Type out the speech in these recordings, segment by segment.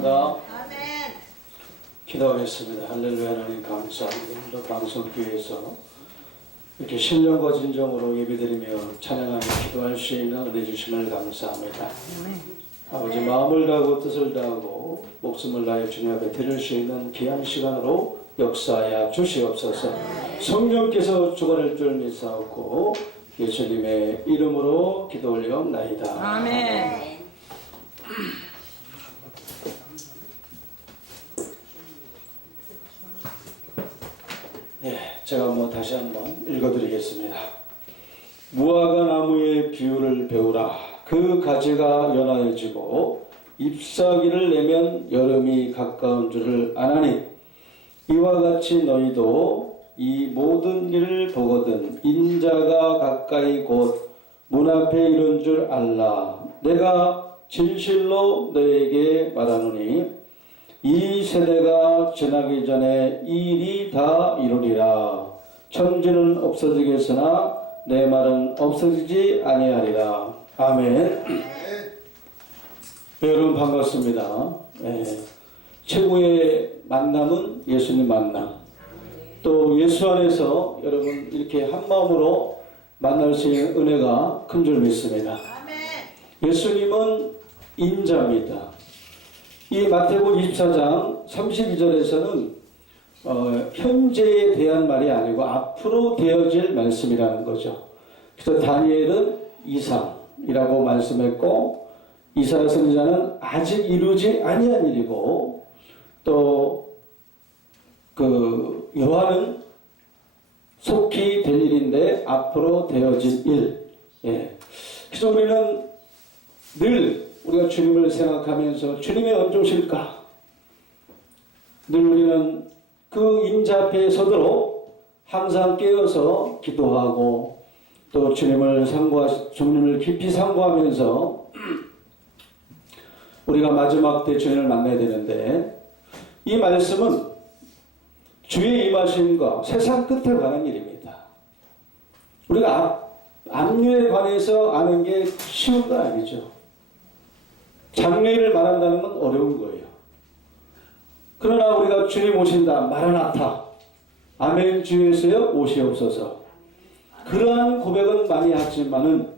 감사합니다. 아멘. 기도하겠습니다. 할렐루야. 하나님 감사합니다. 오늘도 방송교회에서 이렇게 신령과 진정으로 예배드리며 찬양하며 기도할 수 있는 은혜 주심을 감사합니다. 아버지, 마음을 다하고 뜻을 다하고 목숨을 다해 주님 앞에 드릴 수 있는 귀한 시간으로 역사하여 주시옵소서. 성령께서 주관할 줄 믿사옵고 예수님의 이름으로 기도 올려옵나이다. 아멘. 제가 다시 한번 읽어드리겠습니다. 무화과 나무의 비유를 배우라. 그 가지가 연하여지고 잎사귀를 내면 여름이 가까운 줄을 아나니 이와 같이 너희도 이 모든 일을 보거든 인자가 가까이 곧 문 앞에 이른 줄 알라. 내가 진실로 너에게 말하노니 이 세대가 지나기 전에 이 일이 다 이루리라. 천지는 없어지겠으나 내 말은 없어지지 아니하리라. 아멘. 여러분 반갑습니다. 최고의 만남은 예수님 만남. 또 예수 안에서 여러분 이렇게 한 마음으로 만날 수 있는 은혜가 큰 줄 믿습니다. 예수님은 인자입니다. 이 마태복음 24장 32절에서는 현재에 대한 말이 아니고 앞으로 되어질 말씀이라는 거죠. 그래서 다니엘은 이상이라고 말씀했고 이사야 선지자는 아직 이루지 아니한 일이고 또 요한은 속히 될 일인데 앞으로 되어질 일. 그래서 우리는 늘 우리가 주님을 생각하면서 주님이 언제 오실까? 늘 우리는 그 인자 앞에 서도록 항상 깨어서 기도하고 또 주님을 깊이 상고하면서 우리가 마지막 때 주님을 만나야 되는데 이 말씀은 주의 임하심과 세상 끝에 관한 일입니다. 우리가 앞일에 관해서 아는 게 쉬운 건 아니죠. 장래를 말한다는 건 어려운 거예요. 그러나 우리가 주님 오신다, 마라나타, 아멘 주 예수여 오시옵소서. 그러한 고백은 많이 하지만은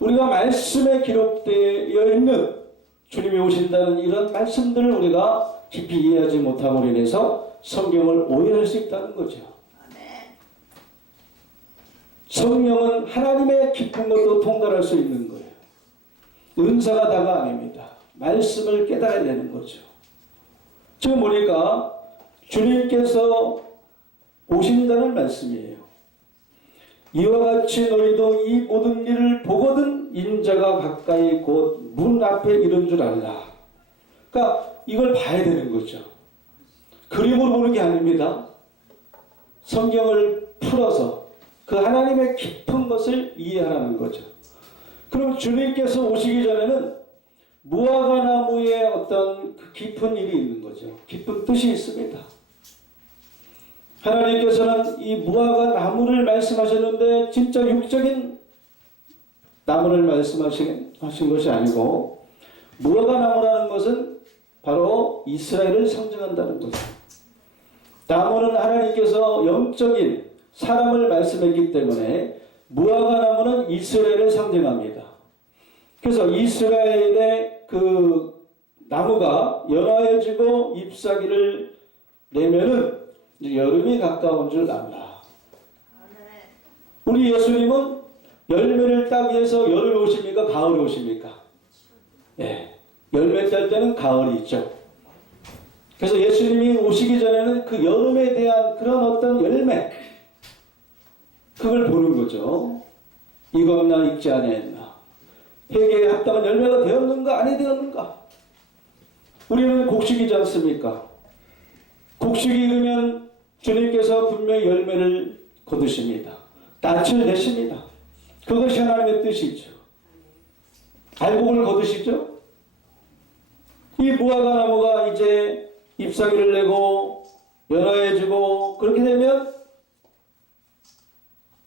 우리가 말씀에 기록되어 있는 주님이 오신다는 이런 말씀들을 우리가 깊이 이해하지 못함으로 인해서 성경을 오해할 수 있다는 거죠. 성령은 하나님의 깊은 것도 통달할 수 있는 거예요. 은사가 다가 아닙니다. 말씀을 깨달아야 되는 거죠. 지금 보니까 주님께서 오신다는 말씀이에요. 이와 같이 너희도 이 모든 일을 보거든 인자가 가까이 곧 문 앞에 이른 줄 알라. 그러니까 이걸 봐야 되는 거죠. 그림으로 보는 게 아닙니다. 성경을 풀어서 그 하나님의 깊은 것을 이해하라는 거죠. 그럼 주님께서 오시기 전에는 무화과 나무에 어떤 그 깊은 일이 있는 거죠. 깊은 뜻이 있습니다. 하나님께서는 이 무화과 나무를 말씀하셨는데 진짜 육적인 나무를 말씀하신 것이 아니고 무화과 나무라는 것은 바로 이스라엘을 상징한다는 거죠. 나무는 하나님께서 영적인 사람을 말씀했기 때문에 무화과 나무는 이스라엘을 상징합니다. 그래서 이스라엘의 그 나무가 연하여지고 잎사귀를 내면은 여름이 가까운 줄 안다. 우리 예수님은 열매를 따기 위해서 여름에 오십니까? 가을에 오십니까? 열매 딸 때는 가을이 있죠. 그래서 예수님이 오시기 전에는 그 여름에 대한 그런 어떤 열매, 그걸 보는 거죠. 익었나 익지 아니했나, 회개에 합당한 열매가 되었는가 아니 되었는가. 우리는 곡식이지 않습니까? 곡식이 익으면 주님께서 분명히 열매를 거두십니다. 낯을 내십니다. 그것이 하나님의 뜻이죠. 알곡을 거두시죠. 이 무화과 나무가 이제 잎사귀를 내고 연화해지고 그렇게 되면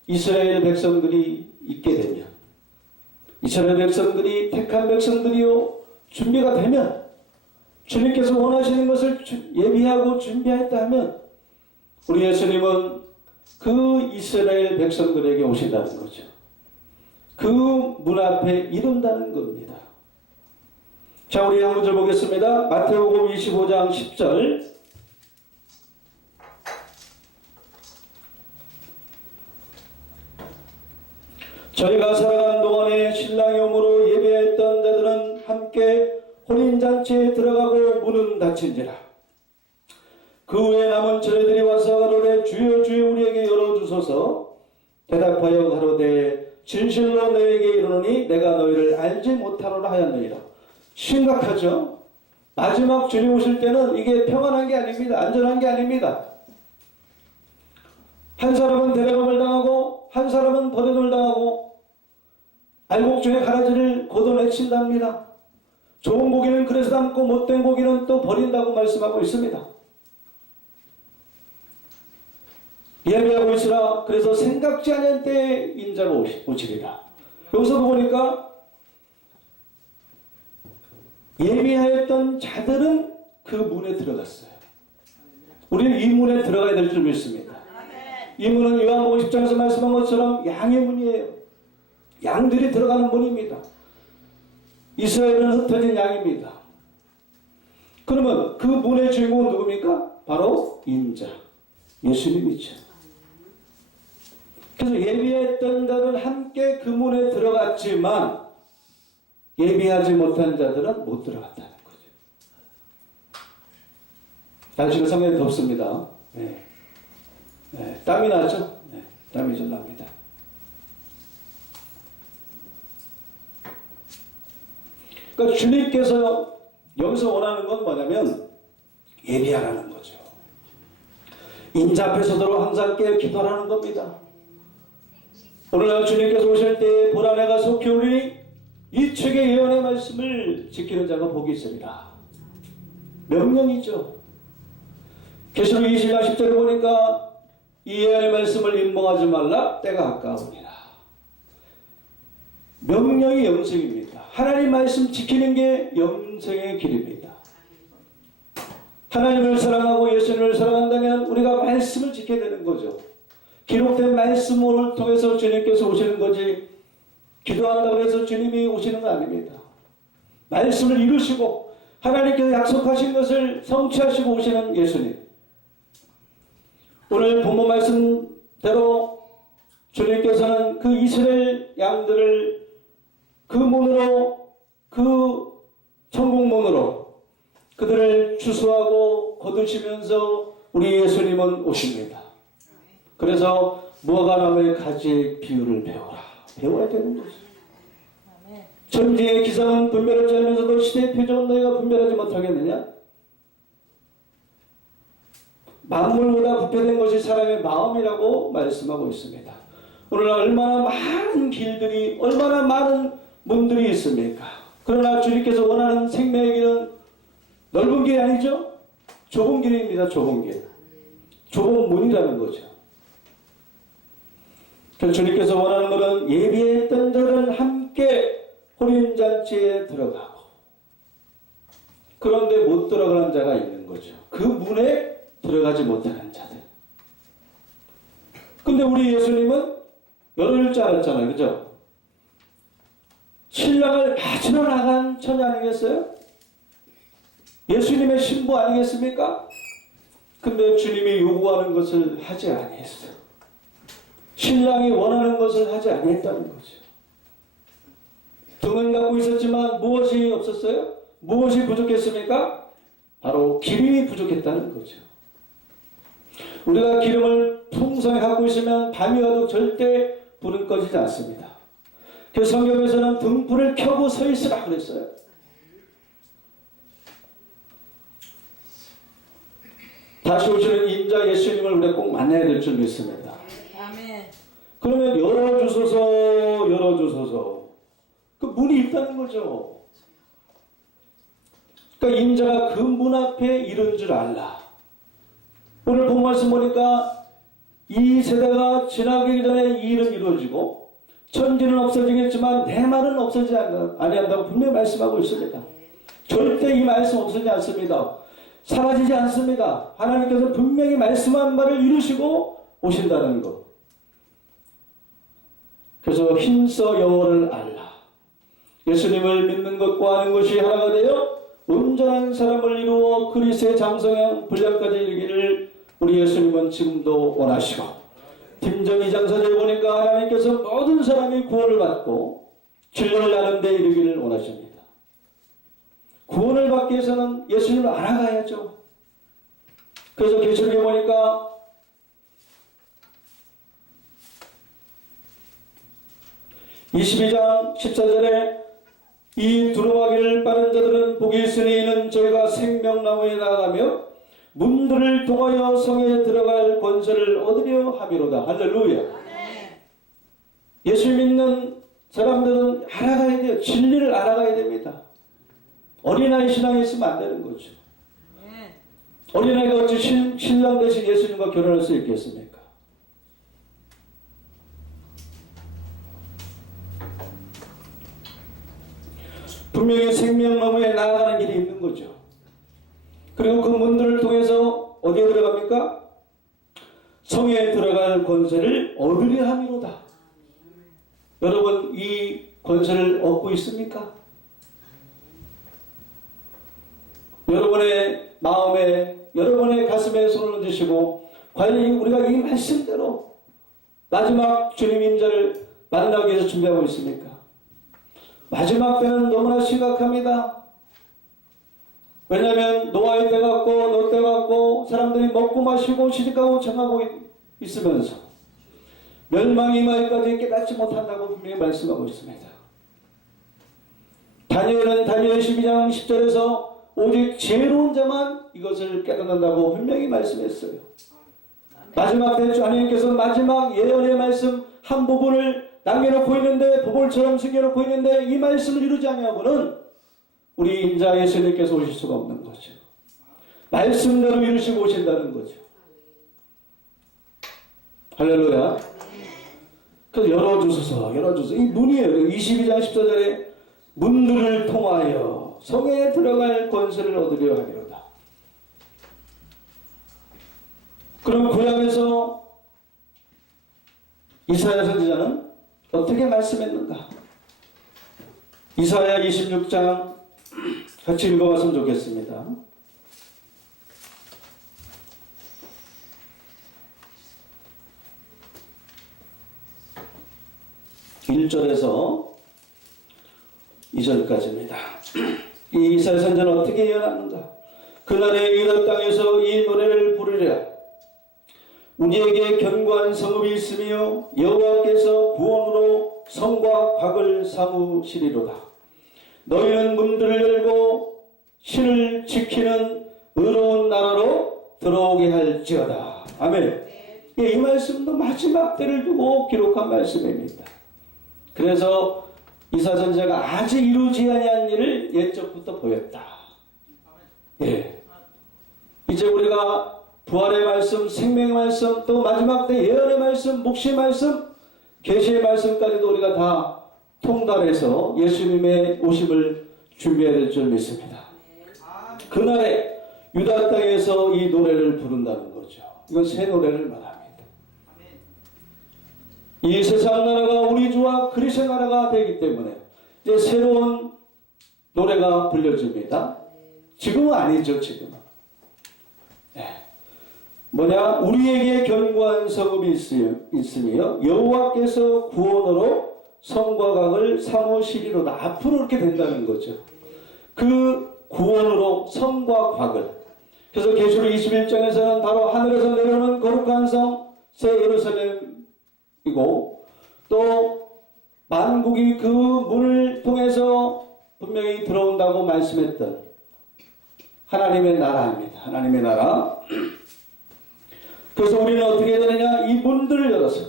이스라엘 백성들이 있게 되면, 이스라엘 백성들이 택한 백성들이요 준비가 되면 주님께서 원하시는 것을 예비하고 준비했다 하면 우리 예수님은 그 이스라엘 백성들에게 오신다는 거죠. 그 문 앞에 이른다는 겁니다. 자, 우리 한 구절 보겠습니다. 마태복음 25장 10절. 저희가 살아가는 동안에 신랑이 오므로 예배했던 자들은 함께 혼인잔치에 들어가고 문은 닫힌지라. 그 후에 남은 저희들이 와서 가로되 주여 주여 우리에게 열어주소서. 대답하여 가로되 진실로 너희에게 이르노니 내가 너희를 알지 못하노라 하였느니라. 심각하죠? 마지막 주님 오실 때는 이게 평안한 게 아닙니다. 안전한 게 아닙니다. 한 사람은 데려감을 당하고 한 사람은 버림을 당하고 알곡중에 가라지를 걷어내친답니다. 좋은 고기는 그래서 담고 못된 고기는 또 버린다고 말씀하고 있습니다. 예배하고 있으라. 그래서 생각지 않은 때에 인자가 오시리라. 여기서 보니까 예비하였던 자들은 그 문에 들어갔어요. 우리는 이 문에 들어가야 될 줄 믿습니다. 이 문은 요한복음 10장에서 말씀한 것처럼 양의 문이에요. 양들이 들어가는 문입니다. 이스라엘은 흩어진 양입니다. 그러면 그 문의 주인공은 누굽니까? 바로 인자, 예수님이죠. 그래서 예비했던 자들은 함께 그 문에 들어갔지만 예비하지 못한 자들은 못 들어갔다는 거죠. 당시는 상당히 덥습니다. 네. 네, 땀이 나죠? 네, 땀이 좀 납니다. 그러니까 주님께서 여기서 원하는 건 뭐냐면 예비하라는 거죠. 인자 앞에 서도록 항상 깨어 기도하라는 겁니다. 오늘날 주님께서 오실 때 보라 내가 속히 오리니 이 책의 예언의 말씀을 지키는 자가 복이 있으리라. 명령이죠. 계시록 20장 10절에 보니까 이 예언의 말씀을 임봉하지 말라 때가 가까우니라. 명령이 영생입니다. 하나님 말씀 지키는 게 영생의 길입니다. 하나님을 사랑하고 예수님을 사랑한다면 우리가 말씀을 지켜야 되는 거죠. 기록된 말씀을 통해서 주님께서 오시는 거지 기도한다고 해서 주님이 오시는 거 아닙니다. 말씀을 이루시고 하나님께서 약속하신 것을 성취하시고 오시는 예수님. 오늘 본문 말씀대로 주님께서는 그 이스라엘 양들을 그 문으로 그 천국문으로 그들을 추수하고 거두시면서 우리 예수님은 오십니다. 그래서 무화과나무의 가지의 비유를 배워야 되는 거죠. 천지의 기상은 분별하지 않으면서도 시대의 표적은 너희가 분별하지 못하겠느냐? 만물보다 부패된 것이 사람의 마음이라고 말씀하고 있습니다. 오늘날 얼마나 많은 길들이 얼마나 많은 문들이 있습니까? 그러나 주님께서 원하는 생명의 길은 넓은 길이 아니죠? 좁은 길입니다. 좁은 길. 좁은 문이라는 거죠. 주님께서 원하는 것은 예비했던 자들은 함께 혼인잔치에 들어가고 그런데 못 들어가는 자가 있는 거죠. 그 문에 들어가지 못하는 자들. 근데 우리 예수님은 열흘 줄 알았잖아요. 그죠? 신랑을 맞으러 나간 처녀 아니겠어요? 예수님의 신부 아니겠습니까? 근데 주님이 요구하는 것을 하지 아니했어요. 신랑이 원하는 것을 하지 아니했다는 거죠. 등은 갖고 있었지만 무엇이 없었어요? 무엇이 부족했습니까? 바로 기름이 부족했다는 거죠. 우리가 기름을 풍성히 갖고 있으면 밤이 와도 절대 불은 꺼지지 않습니다. 그래서 성경에서는 등불을 켜고 서 있으라 그랬어요. 다시 오시는 인자 예수님을 우리가 꼭 만나야 될 줄 믿습니다. 아멘. 그러면 열어주소서. 그 문이 있다는 거죠. 그러니까 인자가 그 문 앞에 이른 줄 알라. 오늘 본 말씀 보니까 이 세대가 지나가기 전에 이 일은 이루어지고 천지는 없어지겠지만 내 말은 없어지지 아니한다고 분명히 말씀하고 있습니다. 절대 이 말씀 없어지지 않습니다. 사라지지 않습니다. 하나님께서 분명히 말씀한 바를 이루시고 오신다는 것. 그래서 힘써 여호와를 알라. 예수님을 믿는 것과 아는 것이 하나가 되어 온전한 사람을 이루어 그리스도의 장성한 분량까지 이르기를 우리 예수님은 지금도 원하시고, 김정 2장 4절에 보니까 하나님께서 모든 사람이 구원을 받고 진리를 아는 데 이르기를 원하십니다. 구원을 받기 위해서는 예수님을 알아가야죠. 그래서 계시록에 보니까 (22장 14절에) 이 두루마기를 빠는 자들은 복이 있으니 이는 저희가 생명나무에 나아가며 문들을 통하여 성에 들어갈 권세를 얻으려 함이로다. 할렐루야. 예수 믿는 사람들은 알아가야 돼요. 진리를 알아가야 됩니다. 어린아이 신앙에 있으면 안 되는 거죠. 어린아이가 어찌 신랑 대신 예수님과 결혼할 수 있겠습니까? 분명히 생명나무에 나아가는 길이 있는 거죠. 그리고 그 문들을 통해서 어디에 들어갑니까? 성에 들어갈 권세를 얻으려 함이로다. 여러분, 이 권세를 얻고 있습니까? 여러분의 마음에, 여러분의 가슴에 손을 얹으시고 과연 우리가 이 말씀대로 마지막 주님 인자를 만나기 위해서 준비하고 있습니까? 마지막 때는 너무나 심각합니다. 왜냐하면 노아의 때 같고 노 때 같고 사람들이 먹고 마시고 시집가고 정하고 있으면서 멸망이 임하기까지 깨닫지 못한다고 분명히 말씀하고 있습니다. 다니엘은 다니엘 12장 10절에서 오직 지혜로운 자만 이것을 깨닫는다고 분명히 말씀했어요. 마지막 때 하나님께서 마지막 예언의 말씀 한 부분을 남겨놓고 있는데, 보물처럼 숨겨놓고 있는데 이 말씀을 이루지 아니하고는 우리 인자 예수님께서 오실 수가 없는 거죠. 말씀대로 이루시고 오신다는 거죠. 할렐루야. 그래서 열어주소서. 이 문이에요. 22장 14절에 문들을 통하여 성에 들어갈 권세를 얻으려 하리로다. 그럼 구약에서 이사야 선지자는 어떻게 말씀했는가? 이사야 26장 같이 읽어봤으면 좋겠습니다. 1절에서 2절까지입니다. 이 이사야 선지자는 어떻게 예언하는가? 그날에 유다 땅에서 이 노래를 부르리라. 우리에게 견고한 성읍이 있으며 여호와께서 구원으로 성과 곽을 삼으시리로다. 너희는 문들을 열고 신을 지키는 의로운 나라로 들어오게 할지어다. 아멘. 이 말씀도 마지막 때를 두고 기록한 말씀입니다. 그래서 이사야 선지자가 아직 이루지 아니한 일을 옛적부터 보였다. 예. 이제 우리가 부활의 말씀, 생명의 말씀, 또 마지막 때 예언의 말씀, 묵시의 말씀, 계시의 말씀까지도 우리가 다 통달해서 예수님의 오심을 준비해야 될 줄 믿습니다. 그날에 유다 땅에서 이 노래를 부른다는 거죠. 이건 새 노래를 말합니다. 이 세상 나라가 우리 주와 그리스도의 나라가 되기 때문에 이제 새로운 노래가 불려집니다. 지금은 아니죠, 지금은. 뭐냐? 우리에게 견고한 성읍이 있으며 여호와께서 구원으로 성과 강을 삼으시리로다. 앞으로 이렇게 된다는 거죠. 그 구원으로 성과 곽을. 그래서 계시록 21장에서는 바로 하늘에서 내려오는 거룩한 성 새 예루살렘이고, 또 만국이 그 문을 통해서 분명히 들어온다고 말씀했던 하나님의 나라입니다. 하나님의 나라. 그래서 우리는 어떻게 해야 되느냐? 이 문들을 열어서,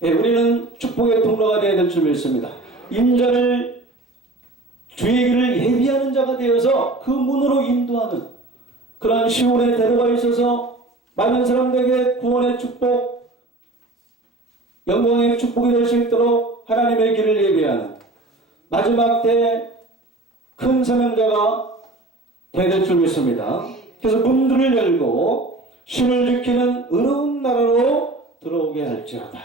우리는 축복의 통로가 되어야 될 줄 믿습니다. 인자를, 주의 길을 예비하는 자가 되어서 그 문으로 인도하는 그런 시온의 대로가 있어서 많은 사람들에게 구원의 축복, 영광의 축복이 될 수 있도록 하나님의 길을 예비하는, 마지막 때 큰 사명자가 대될 줄 믿습니다. 그래서 문들을 열고 신을 지키는 의로운 나라로 들어오게 할지어다.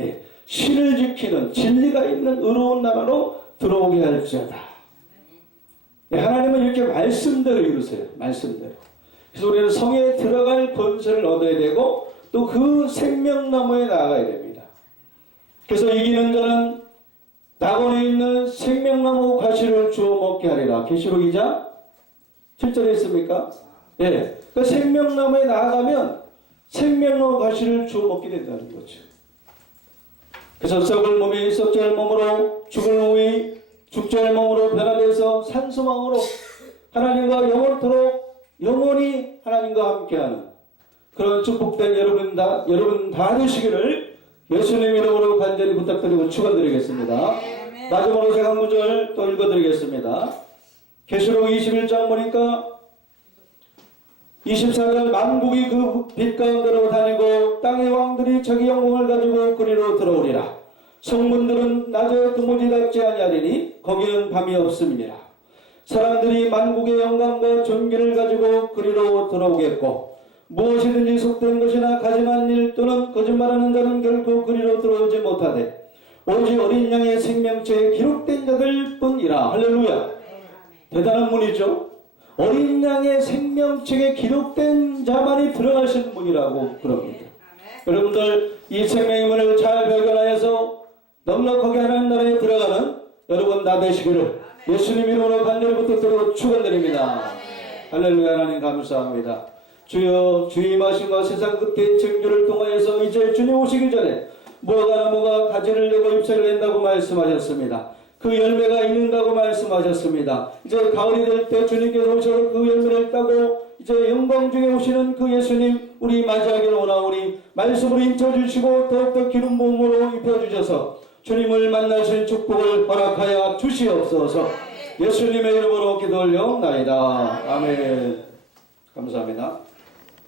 예, 신을 지키는 진리가 있는 의로운 나라로 들어오게 할지어다. 예, 하나님은 이렇게 말씀대로 이루세요. 말씀대로. 그래서 우리는 성에 들어갈 권세를 얻어야 되고 또 그 생명나무에 나아가야 됩니다. 그래서 이기는 자는 낙원에 있는 생명나무 과실을 주워 먹게 하리라. 계시록 2장 7절에 있습니까? 예. 그 생명나무에 나아가면 생명나무 과실을 주워 먹게 된다는 거죠. 그래서 썩을 몸이 썩지 않을 몸으로 죽을 몸이 죽지 않을 몸으로 변화돼서 산소망으로 하나님과 영원히 하나님과 함께하는 그런 축복된 여러분 다 되시기를 예수님 이름으로 간절히 부탁드리고 축원드리겠습니다. 마지막으로 제가 한 구절 또 읽어드리겠습니다. 계시록 21장 보니까 24절 만국이 그 빛 가운데로 다니고 땅의 왕들이 자기 영광을 가지고 그리로 들어오리라. 성문들은 낮에 두무지 닿지 아니하리니 거기는 밤이 없음이니라. 사람들이 만국의 영광과 존귀를 가지고 그리로 들어오겠고 무엇이든지 속된 것이나 가증한 일 또는 거짓말하는 자는 결코 그리로 들어오지 못하되 오직 어린 양의 생명체에 기록된 자들 뿐이라. 할렐루야. 대단한 문이죠. 어린 양의 생명책에 기록된 자만이 들어갈 수 있는 문이라고 그럽니다. 여러분들 이 생명의 문을 잘 발견하여서 넉넉하게 하나님 나라에 들어가는 여러분 다 되시기를 예수님 이름으로 간절히 부탁드리고 축원드립니다. 할렐루야. 하나님 감사합니다. 주여 주의 임하심과 세상 끝의 창조를 통하여서 이제 주님 오시기 전에 무화과 나무가 가지를 내고 잎사귀를 낸다고 말씀하셨습니다. 그 열매가 있는다고 말씀하셨습니다. 이제 가을이 될 때 주님께서 오셔서 그 열매를 따고 이제 영광 중에 오시는 그 예수님 우리 맞이하기를 원하오니 말씀으로 인쳐주시고 더욱더 기름 부음으로 입혀주셔서 주님을 만나신 축복을 허락하여 주시옵소서. 예수님의 이름으로 기도 올려옵나이다. 아멘. 감사합니다.